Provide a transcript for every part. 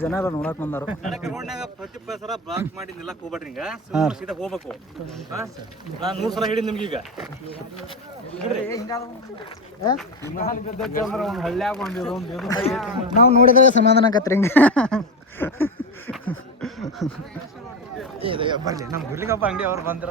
ಜನ ನೋಡಕ್ ಬಂದಾರ. ಪ್ರತಿ ಸಲ ಬ್ಲಾಕ್ ಮಾಡಿ ನಿಲ್ಲಕ್ ಹೋಗ್ಬೇಡ್ರಿ. ಈಗ ಸೀದಾ ಹೋಗ್ಬೇಕು. ನಾನು 3 ಸಲ ಹೇಳಿದ್ ನಿಮ್ಗೆ. ಈಗ ನಾವು ನೋಡಿದ್ರೆ ಸಮಾಧಾನ ಆಕತ್ರಿ. ಹಿಂಗ ಬರ್ಲಿ ನಮ್ ಗುರ್ಲಿಗಪ್ಪ ಅಂಗಡಿ ಅವ್ರು ಬಂದ್ರ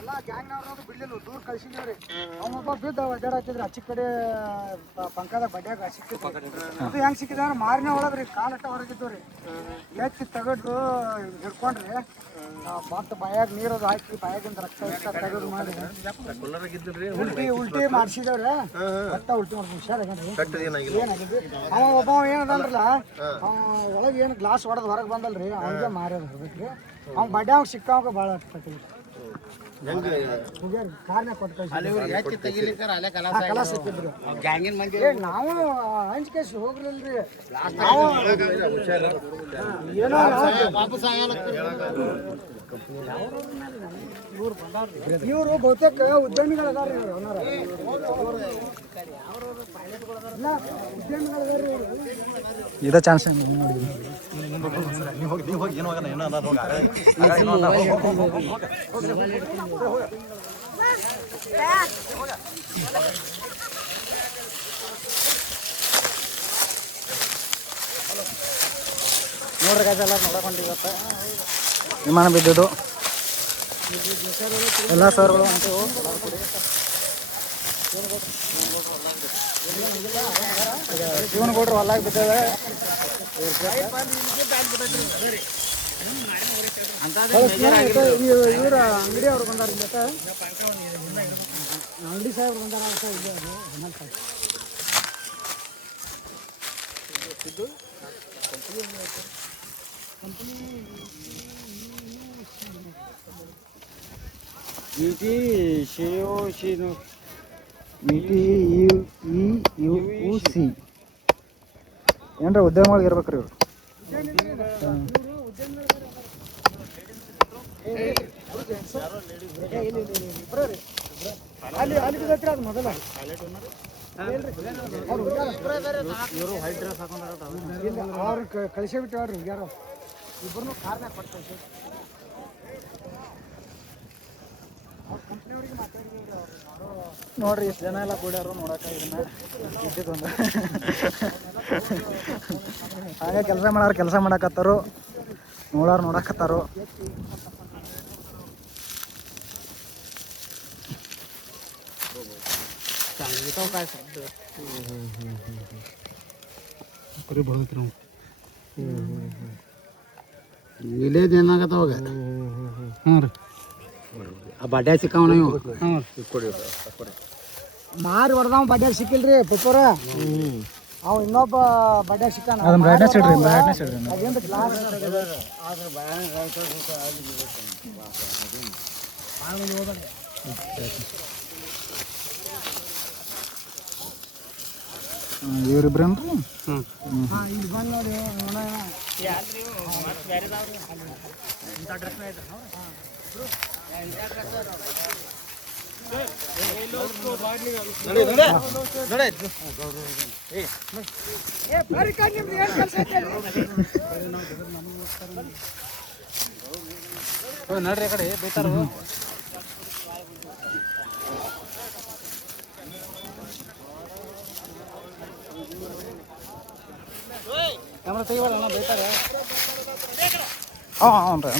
ಎಲ್ಲ ಗ್ಯಾಂಗ್ನವ್ರು ಬಿಡ್ಲಿಲ್ಲ, ದೂರ ಕಳ್ಸಿದ್ರಿ. ಅವನೊಬ್ಬ ಬಿದ್ದ ಒಡ್ಡಾಡ್ತಿದ್ರಿ ಆಚೆ ಕಡೆ ಪಂಕದ ಬಡ್ಯಾಗ ಸಿಕ್ಕಿದ್ರಿ. ಅದು ಹೆಂಗ್ ಸಿಕ್ಕಿದ್ರೆ ಮಾರಿನ ಒಳಗ್ರಿ, ಕಾಲಟ್ಟ ಹೊರಗಿದ್ದವ್ರಿ. ಎತ್ತಿ ತೆಗೆದು ಹಿಡ್ಕೊಂಡ್ರಿ, ಮತ್ತೆ ಬಾಯಾಗ ನೀರದು ಹಾಕಿ ಬಾಯಾಗಿಂದ ರಕ್ತ ತೆಗೆದು ಮಾಡಿ ಉಲ್ಟಿ ಮಾಡಿಸಿದವ್ರಿ. ರಕ್ತ ಉಲ್ಟಿ ಮಾಡಿ ಹುಷಾರಾಗಿ ಅವ ಒಬ್ಬ ಏನದಲ್ರಲ್ಲ, ಒಳಗೆ ಏನು ಗ್ಲಾಸ್ ಹೊಡೆದು ಹೊರಗೆ ಬಂದಲ್ರಿ, ಅವನಿಗೆ ಮಾರ್ಯದ ಇರ್ಬೇಕ್ರಿ. ಅವ್ನ ಬಡ್ಯಾಗ ಸಿಕ್ಕಾಗ ಭಾಳ ಆಗ್ತೈತಿ. ಕಾರ್ನ ಕೊಟ್ಟು ನಾವು ಹಂಚಿಕೆ ಹೋಗ್ಲಿಲ್ರಿ. ಇವರು ಬಹುತೇಕ ಉದ್ಯಮಿಗಳು ಅದಾರ್ರಿ. ಇದ ಚಾನ್ಸ್ ನೋಡ್ರಿ ಗಾಜ್ ಎಲ್ಲ ನೋಡಕ್ ಹೊಂಟಿವತ್ತ. ವಿಮಾನ ಬಿದ್ದಿದ್ದು ಎಲ್ಲ ಸರ್ಗಳು ಶಿವನಗೌಡ್ರು ಹೊಲ್ಲಾಗ ಬಿದ್ದವೆ. ಇವ್ರ ಅಂಗಡಿ ಅವ್ರು ಬಂದಾರ, ಅಂಗಡಿ ಸಾಹೇಬ್ರು ಬಂದಾರ ಅಂತ ಏನ್ರ ಉದ್ಯಮಗಳಿಗೆ ಇರ್ಬೇಕ್ರಿ ಇವ್ರು. ಅದು ಮೊದಲ ಅವ್ರು ಕಳಿಸೇ ಬಿಟ್ಟವ್ರಿ ಯಾರು ಇಬ್ಬರನ್ನು ಕಾರ್ನ ಕೊಡ್ತಾರೆ. ನೋಡ್ರಿ ಇಷ್ಟು ಜನ ಎಲ್ಲ ಕೂಡ್ಯಾರು ನೋಡಕ. ಇದನ್ನ ಇದ್ದಿದ್ದೊಂದು ಹಾಗೆ ಕೆಲಸ ಮಾಡಕತ್ತಾರು, ನೋಡೋರು ನೋಡಕತ್ತಾರು. ವಿಲೇಜ್ ಏನಾಗತ್ತವಾಗ ಬಡ್ಡ್ಯಾಗ ಸಿಕ್ಕಾವ ಮಾರಿ ಹೊಡೆದವ. ಬಡ್ಡ್ಯಾಗ ಸಿಕ್ಕಿಲ್ರಿ ಪುಪ್ಪರ. ಅವ ಇನ್ನೊಬ್ಬ ಬಡ್ಡ್ಯಾಗ ಸಿಕ್ಕಾನ. ಇವರಿಬ್ರು ಇಲ್ಲಿ ಬಂದು ನೋಡಿ ನಡ್ರಿ ಕಡೆ ಬೇತಾರ. ಕ್ಯಾಮ್ರಾ ತೆಗಿಬೇಡ ಬೇತಾರೆ. ಹ್ಞೂ ರೀ